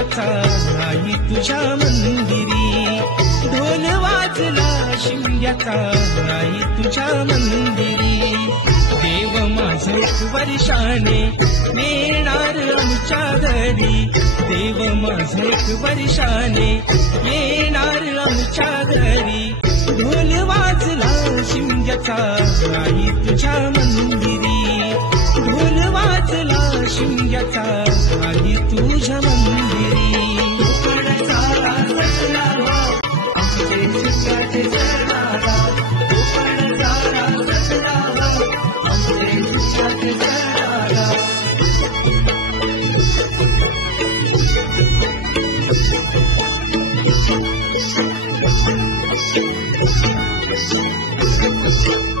शिमग्याचा आई तुझ्या मंदिरी, ढोल वाजला शिमग्याचा आई तुझ्या मंदिरी। देव माझं एक वर्षाने येणार आमच्या घरी, देव माझं एक वर्षाने येणार आमच्या घरी। ढोल वाजला शिमग्याचा आई तुझ्या मंदिरी, ढोल वाजला शिमग्याचा आई तुझ्या मंदिरी। कोकणचा सजला आमचे शिमग्याचे चरणाला, कोकणचा सजला आमचे शिमग्याचे चरणाला। Thank you.